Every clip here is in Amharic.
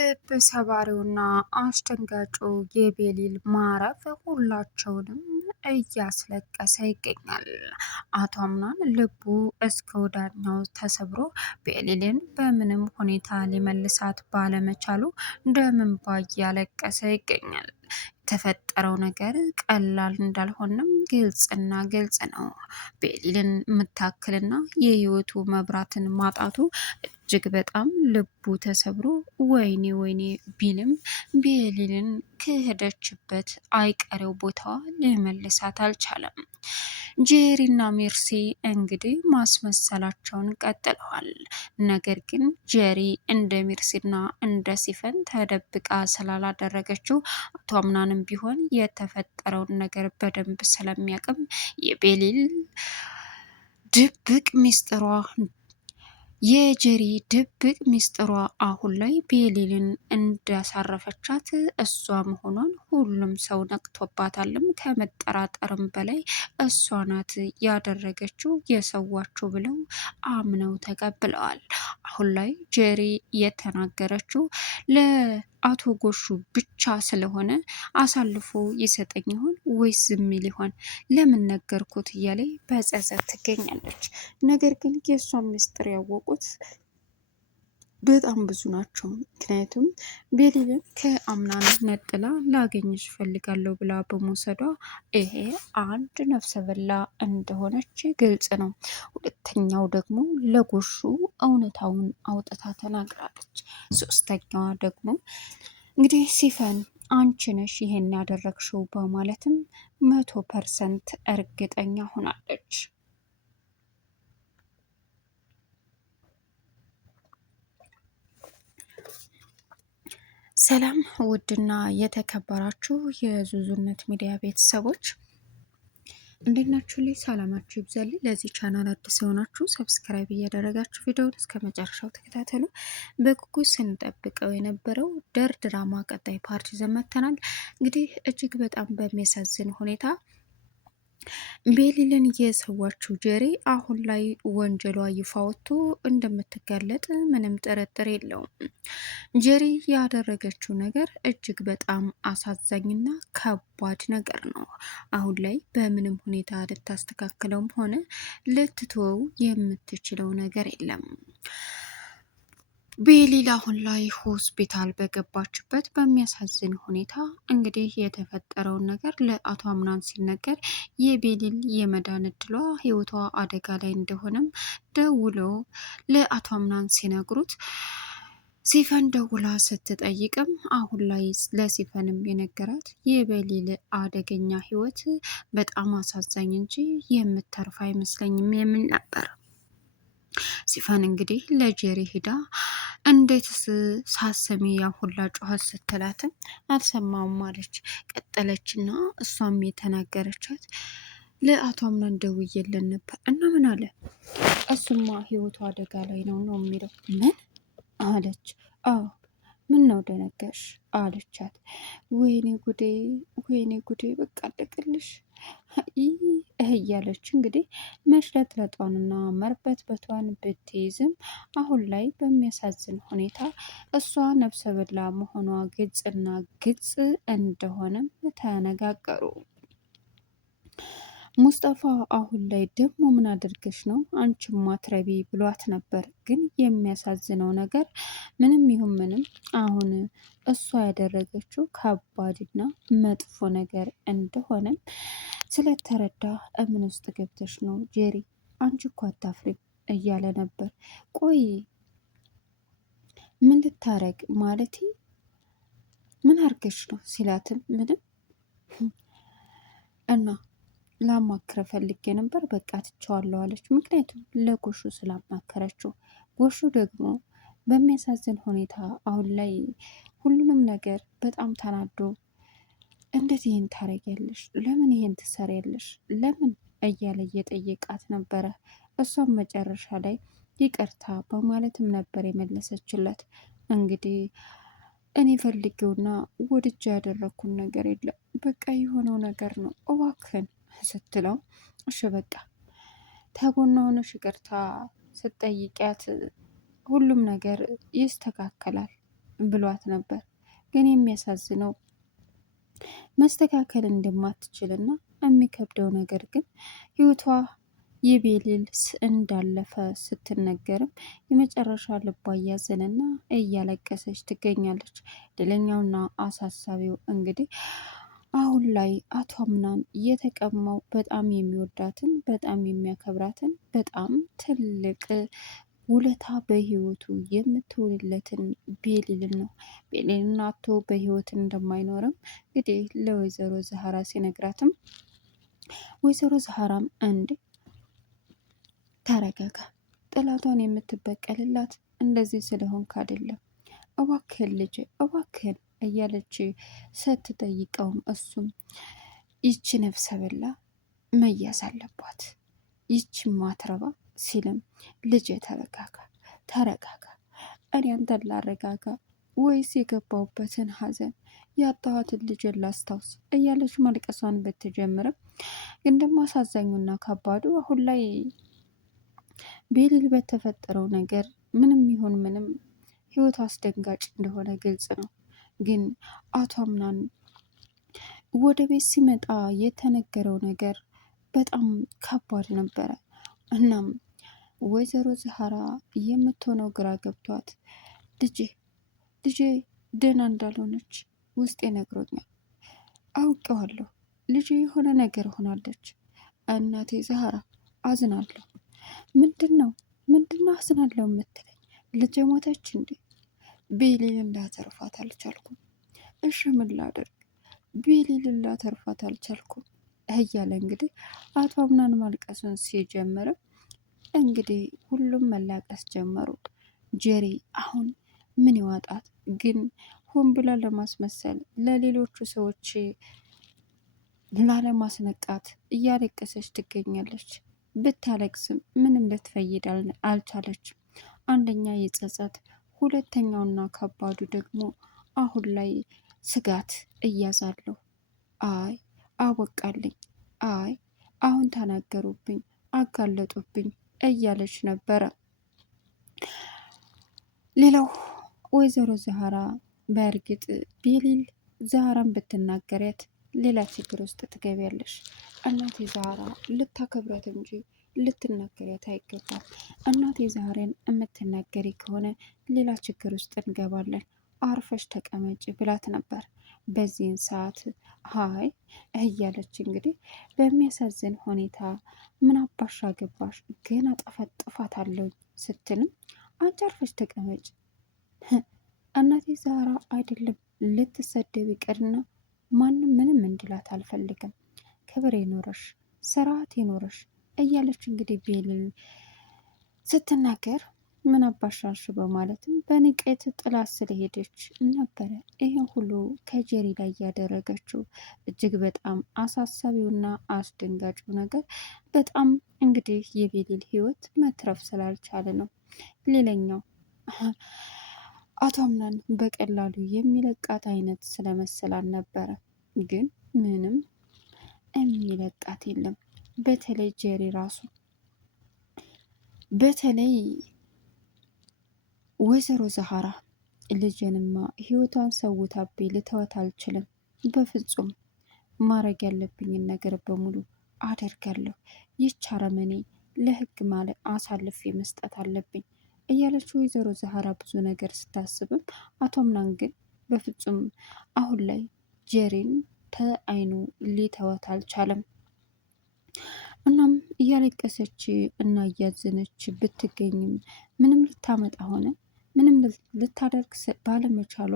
ልብ ሰባሪውና አስደንጋጩ የቤሊል ማረፍ ሁላቸውንም እያስለቀሰ ይገኛል። አቶ አምናን ልቡ እስከ ወዳኛው ተሰብሮ ቤሊልን በምንም ሁኔታ ሊመልሳት ባለመቻሉ ደም እንባ እያለቀሰ ይገኛል። የተፈጠረው ነገር ቀላል እንዳልሆነም ግልጽና ግልጽ ነው። ቤሊልን የምታክልና የህይወቱ መብራትን ማጣቱ እጅግ በጣም ልቡ ተሰብሮ ወይኔ ወይኔ ቢልም ቤሊልን ከሄደችበት አይቀሬው ቦታዋ ሊመልሳት አልቻለም። ጄሪና ሜርሲ እንግዲህ ማስመሰላቸውን ቀጥለዋል። ነገር ግን ጄሪ እንደ ሜርሲና እንደ ሲፈን ተደብቃ ስላላደረገችው አቶ አምናንም ቢሆን የተፈጠረውን ነገር በደንብ ስለሚያቅም የቤሊል ድብቅ ሚስጥሯ የጄሪ ድብቅ ሚስጥሯ አሁን ላይ ቤሊልን እንዳሳረፈቻት እሷ መሆኗን ሁሉም ሰው ነቅቶባታልም። ከመጠራጠርም በላይ እሷ ናት ያደረገችው የሰዋችው ብለው አምነው ተቀብለዋል። አሁን ላይ ጄሪ የተናገረችው ለአቶ ጎሹ ብቻ ስለሆነ አሳልፎ ይሰጠኝ ይሆን ወይስ ዝም ይል ይሆን? ለምን ነገርኩት እያለ በጸጸት ትገኛለች። ነገር ግን የእሷን ምስጢር ያወቁት በጣም ብዙ ናቸው። ምክንያቱም ቤሊልን ከአምናን ነጥላ ላገኝሽ እፈልጋለሁ ብላ በመውሰዷ ይሄ አንድ ነፍሰ በላ እንደሆነች ግልጽ ነው። ሁለተኛው ደግሞ ለጎሹ እውነታውን አውጥታ ተናግራለች። ሶስተኛዋ ደግሞ እንግዲህ ሲፈን አንቺ ነሽ ይሄን ያደረግሽው በማለትም 100% እርግጠኛ ሆናለች። ሰላም ውድና የተከበራችሁ የዙዙነት ሚዲያ ቤተሰቦች እንዴት ናችሁ? ላይ ሰላማችሁ ይብዛል። ለዚህ ቻናል አዲስ የሆናችሁ ሰብስክራይብ እያደረጋችሁ ቪዲዮውን እስከ መጨረሻው ተከታተሉ። በጉጉት ስንጠብቀው የነበረው ደር ድራማ ቀጣይ ፓርት ይዘን መጥተናል። እንግዲህ እጅግ በጣም በሚያሳዝን ሁኔታ ቤሊልን የሰዋችው ጄሪ አሁን ላይ ወንጀሏ ይፋ ወጥቶ እንደምትጋለጥ ምንም ጥርጥር የለውም። ጄሪ ያደረገችው ነገር እጅግ በጣም አሳዛኝና ከባድ ነገር ነው። አሁን ላይ በምንም ሁኔታ ልታስተካክለውም ሆነ ልትተወው የምትችለው ነገር የለም። ቤሊል አሁን ላይ ሆስፒታል በገባችበት በሚያሳዝን ሁኔታ እንግዲህ የተፈጠረውን ነገር ለአቶ አምናን ሲነገር የቤሊል የመዳን እድሏ ህይወቷ አደጋ ላይ እንደሆነም ደውለው ለአቶ አምናን ሲነግሩት ሲፈን ደውላ ስትጠይቅም አሁን ላይ ለሲፈንም የነገራት የቤሊል አደገኛ ህይወት በጣም አሳዛኝ እንጂ የምተርፍ አይመስለኝም የሚል ነበር። ሲፈን እንግዲህ ለጄሪ ሂዳ እንዴትስ ሳሰሚ ያን ሁላ ጩኸት ስትላትም አልሰማውም አለች። ቀጠለችና እሷም የተናገረቻት ለአቶ አምናን ደውዬለን ነበር እና ምን አለ? እሱማ ህይወቱ አደጋ ላይ ነው የሚለው። ምን አለች? አዎ ምን ነው ደነገሽ? አለቻት። ወይኔ ጉዴ ወይኔ ጉዴ በቃ አለቅልሽ እያለች እንግዲህ መሽለጥለጧንና መርበትበቷን ብትይዝም አሁን ላይ በሚያሳዝን ሁኔታ እሷ ነፍሰ በላ መሆኗ ግልጽና ግልጽ እንደሆነም ተነጋገሩ። ሙስጠፋ አሁን ላይ ደግሞ ምን አድርገሽ ነው አንቺማ ትረቢ ብሏት ነበር። ግን የሚያሳዝነው ነገር ምንም ይሁን ምንም አሁን እሷ ያደረገችው ከባድና መጥፎ ነገር እንደሆነም ስለተረዳ እምን ውስጥ ገብተሽ ነው ጄሪ አንቺ እኮ አታፍሪም እያለ ነበር። ቆይ ምን ልታረግ ማለቴ ምን አርገሽ ነው ሲላትም ምንም እና ላማክረ ፈልጌ ነበር በቃ ትቸዋለሁ አለች። ምክንያቱም ለጎሹ ስላማከረችው ጎሹ ደግሞ በሚያሳዝን ሁኔታ አሁን ላይ ሁሉንም ነገር በጣም ተናዶ እንዴት ይህን ታረጊያለሽ? ለምን ይህን ትሰሪያለሽ? ለምን እያለ እየጠየቃት ነበረ። እሷም መጨረሻ ላይ ይቅርታ በማለትም ነበር የመለሰችለት። እንግዲህ እኔ ፈልጌውና ወድጃ ያደረግኩን ነገር የለም በቃ የሆነው ነገር ነው እባክህን ስትለው እሺ በቃ ተጎና ሆነሽ ይቅርታ ስትጠይቂያት ሁሉም ነገር ይስተካከላል ብሏት ነበር። ግን የሚያሳዝነው መስተካከል እንደማትችልና የሚከብደው ነገር ግን ህይወቷ የቤሊል እንዳለፈ ስትነገርም የመጨረሻ ልቧ እያዘነና እያለቀሰች ትገኛለች። ሌላኛውና አሳሳቢው እንግዲህ አሁን ላይ አቶ አምናን የተቀማው በጣም የሚወዳትን በጣም የሚያከብራትን በጣም ትልቅ ውለታ በህይወቱ የምትውልለትን ቤሊልን ነው። ቤሊልን አቶ በህይወት እንደማይኖርም እንግዲህ ለወይዘሮ ዛህራ ሲነግራትም ወይዘሮ ዛህራም እንድ ተረጋጋ፣ ጥላቷን የምትበቀልላት እንደዚህ ስለሆንክ አይደለም፣ እባክህን ልጄ እባክህን እያለች ስትጠይቀውም እሱም ይቺ ነፍሰ በላ መያዝ አለባት ይቺ ማትረባ ሲልም ልጄ ተረጋጋ ተረጋጋ፣ እኔ አንተን ላረጋጋ ወይስ የገባሁበትን ሐዘን ያጣኋትን ልጅን ላስታውስ እያለች ማልቀሷን ብትጀምርም ግን ደግሞ አሳዛኙና ከባዱ አሁን ላይ ቤሊል በተፈጠረው ነገር ምንም ይሁን ምንም ህይወቱ አስደንጋጭ እንደሆነ ግልጽ ነው። ግን አቶ አምናን ወደ ቤት ሲመጣ የተነገረው ነገር በጣም ከባድ ነበረ። እናም ወይዘሮ ዛህራ የምትሆነው ግራ ገብቷት ልጄ ደህና እንዳልሆነች ውስጤ ነግሮኛል፣ አውቄዋለሁ፣ ልጄ የሆነ ነገር ሆናለች። እናቴ ዛህራ አዝናለሁ። ምንድነው አዝናለሁ የምትለኝ? ልጄ ሞተች እንዴ? ቤሊልን ላተርፋት አልቻልኩም። እሺ ምን ላደርግ? ቤሊልን ላተርፋት አልቻልኩም እያለ እንግዲህ አቶ አምናን ማልቀሱን ሲጀምርም እንግዲህ ሁሉም መላቀስ ጀመሩ። ጄሪ አሁን ምን ይዋጣት ግን ሆን ብላ ለማስመሰል ለሌሎቹ ሰዎች ላለማስነቃት እያለቀሰች ትገኛለች። ብታለቅስም ምንም ልትፈይድ አልቻለችም። አንደኛ የጸጸት፣ ሁለተኛውና ከባዱ ደግሞ አሁን ላይ ስጋት እያዛለሁ። አይ አወቃልኝ፣ አይ አሁን ተናገሩብኝ፣ አጋለጡብኝ እያለች ነበረ። ሌላው ወይዘሮ ዛህራ በእርግጥ ቤሊል ዛህራን ብትናገሪያት ሌላ ችግር ውስጥ ትገቢያለሽ። እናቴ ዛህራ ልታከብረት እንጂ ልትናገሪያት አይገባም። እናቴ ዛህራን የምትናገሪ ከሆነ ሌላ ችግር ውስጥ እንገባለን፣ አርፈሽ ተቀመጭ ብላት ነበር። በዚህን ሰዓት ሀይ እያለች እንግዲህ በሚያሳዝን ሁኔታ ምን አባሻ ገባሽ ገና ጥፋት አለው ስትልም አንቺ አርፈሽ ተቀመጭ፣ እናቴ ዛህራ አይደለም ልትሰደብ ይቅርና ማንም ምንም እንድላት አልፈልግም፣ ክብር ይኖረሽ፣ ስርዓት ይኖረሽ እያለች እንግዲህ ቤሊል ስትናገር ምን አባሻሽ በማለትም በንቀት ጥላት ስለሄደች ነበረ። ይህን ሁሉ ከጄሪ ላይ ያደረገችው እጅግ በጣም አሳሳቢውና አስደንጋጩ ነገር በጣም እንግዲህ የቤሊል ህይወት መትረፍ ስላልቻለ ነው። ሌላኛው አቶ አምናን በቀላሉ የሚለቃት አይነት ስለመሰላል ነበረ። ግን ምንም የሚለቃት የለም። በተለይ ጄሪ ራሱ በተለይ ወይዘሮ ዛህራ ልጅንማ ህይወቷን ሰውታብኝ ልተወት አልችልም። በፍጹም ማድረግ ያለብኝን ነገር በሙሉ አደርጋለሁ። ይህች አረመኔ ለህግ ማለት አሳልፌ መስጠት አለብኝ እያለች ወይዘሮ ዛህራ ብዙ ነገር ስታስብም አቶ አምናን ግን በፍጹም አሁን ላይ ጄሪን ተአይኑ ሊተወት አልቻለም። እናም እያለቀሰች እና እያዘነች ብትገኝም ምንም ልታመጣ ሆነ ምንም ልታደርግ ባለመቻሏ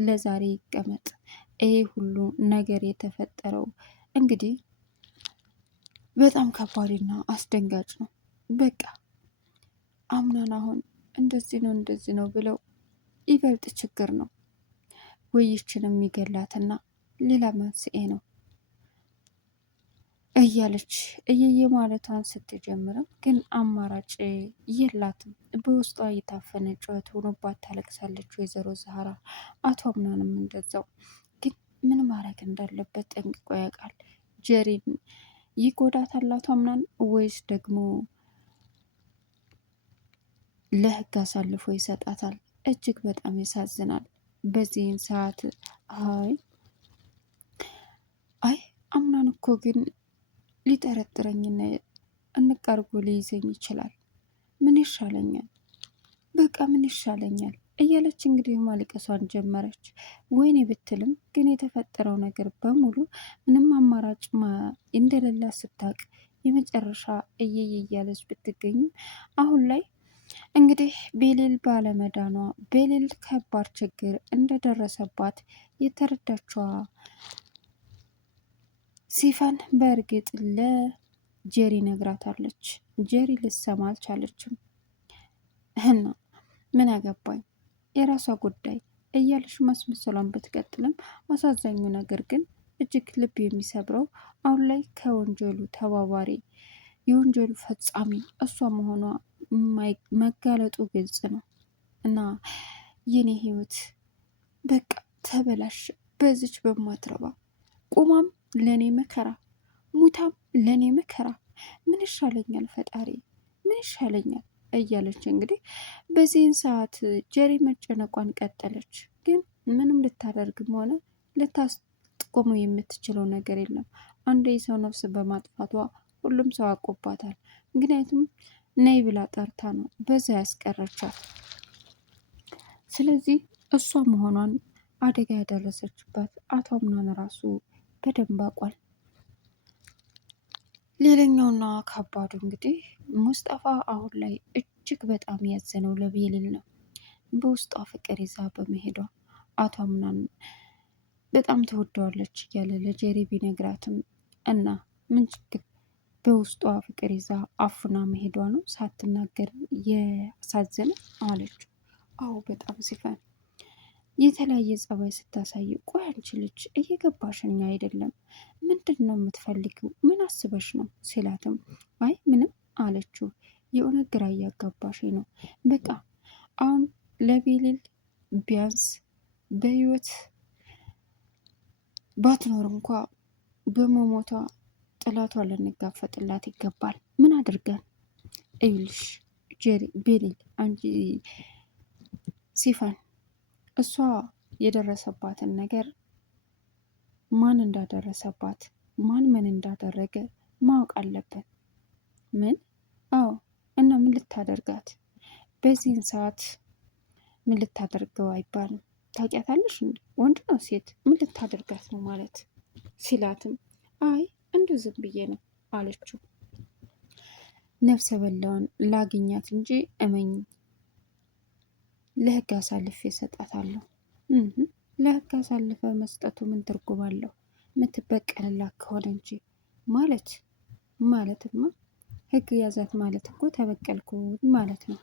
ለዛሬ ይቀመጥ። ይሄ ሁሉ ነገር የተፈጠረው እንግዲህ በጣም ከባድና አስደንጋጭ ነው። በቃ አምናን አሁን እንደዚህ ነው ብለው ይበልጥ ችግር ነው ወይችን የሚገላትና ሌላ መንስኤ ነው እያለች እየየ ማለቷን ስትጀምርም ግን አማራጭ የላትም። በውስጧ እየታፈነ ጩኸት ሆኖባት ታለቅሳለች ወይዘሮ ዛህራ። አቶ አምናንም እንደዛው። ግን ምን ማድረግ እንዳለበት ጠንቅቆ ያውቃል። ጄሪን ይጎዳታል አቶ አምናን ወይስ ደግሞ ለህግ አሳልፎ ይሰጣታል? እጅግ በጣም ያሳዝናል። በዚህን ሰዓት አይ አይ አምናን እኮ ግን ሊጠረጥረኝና እንቃርጎ ሊይዘኝ ይችላል። ምን ይሻለኛል? በቃ ምን ይሻለኛል እያለች እንግዲህ ማልቀሷን ጀመረች። ወይኔ ብትልም ግን የተፈጠረው ነገር በሙሉ ምንም አማራጭ እንደሌላ ስታቅ የመጨረሻ እየየ እያለች ብትገኝም አሁን ላይ እንግዲህ ቤሊል ባለመዳኗ ቤሊል ከባድ ችግር እንደደረሰባት የተረዳችዋ ሲፈን በእርግጥ ለጄሪ ነግራታለች። ጄሪ ልሰማ አልቻለችም እና ምን አገባኝ የራሷ ጉዳይ እያለች ማስመሰሏን ብትቀጥልም አሳዛኙ ነገር ግን እጅግ ልብ የሚሰብረው አሁን ላይ ከወንጀሉ ተባባሪ የወንጀሉ ፈጻሚ እሷ መሆኗ መጋለጡ ግልጽ ነው እና የኔ ህይወት በቃ ተበላሽ። በዚች በማትረባ ቁማም ለኔ መከራ፣ ሙታም ለኔ መከራ። ምን ይሻለኛል ፈጣሪ ምን ይሻለኛል እያለች እንግዲህ በዚህን ሰዓት ጀሪ መጨነቋን ቀጠለች። ግን ምንም ልታደርግም ሆነ ልታስቆመው የምትችለው ነገር የለም። አንድ የሰው ነፍስ በማጥፋቷ ሁሉም ሰው አቆባታል። ምክንያቱም ነይ ብላ ጠርታ ነው በዛ ያስቀረቻት። ስለዚህ እሷ መሆኗን አደጋ ያደረሰችበት አቶ አምናን ራሱ በደንብ አውቋል። ሌላኛውና ከባዱ እንግዲህ ሙስጠፋ አሁን ላይ እጅግ በጣም ያዘነው ለቤሊል ነው። በውስጧ ፍቅር ይዛ በመሄዷ አቶ አምናን በጣም ትወደዋለች እያለ ለጄሪ ቢነግራትም እና ምን ችግር በውስጧ ፍቅር ይዛ አፉና መሄዷ ነው ሳትናገር የሳዘነ አለችው። አዎ በጣም ሲፈን የተለያየ ጸባይ ስታሳይ፣ ቆይ አንቺ ልጅ እየገባሽኝ አይደለም፣ ምንድን ነው የምትፈልጊው? ምን አስበሽ ነው ሲላትም አይ ምንም አለችው። የእውነት ግራ እያጋባሽኝ ነው። በቃ አሁን ለቤሊል ቢያንስ በህይወት ባትኖር እንኳ በመሞቷ ጥላቷ ልንጋፈጥላት ይገባል። ምን አድርገን እዩልሽ ጄሪ ቤሊል አንቺ ሲፈን እሷ የደረሰባትን ነገር ማን እንዳደረሰባት ማን ምን እንዳደረገ ማወቅ አለብን። ምን? አዎ። እና ምን ልታደርጋት? በዚህን ሰዓት ምን ልታደርገው አይባልም። ታውቂያታለሽ እንዴ? ወንድ ነው ሴት? ምን ልታደርጋት ነው ማለት ሲላትም አይ እንዲሁ ዝም ብዬ ነው አለችው። ነፍሰ በላውን ላግኛት እንጂ እመኝ ለህግ አሳልፌ እሰጣታለሁ። ለህግ አሳልፈ መስጠቱ ምን ትርጉም አለው? የምትበቀልላት ከሆነ እንጂ ማለትማ ህግ ያዛት ማለት እኮ ተበቀልኩ ማለት ነው።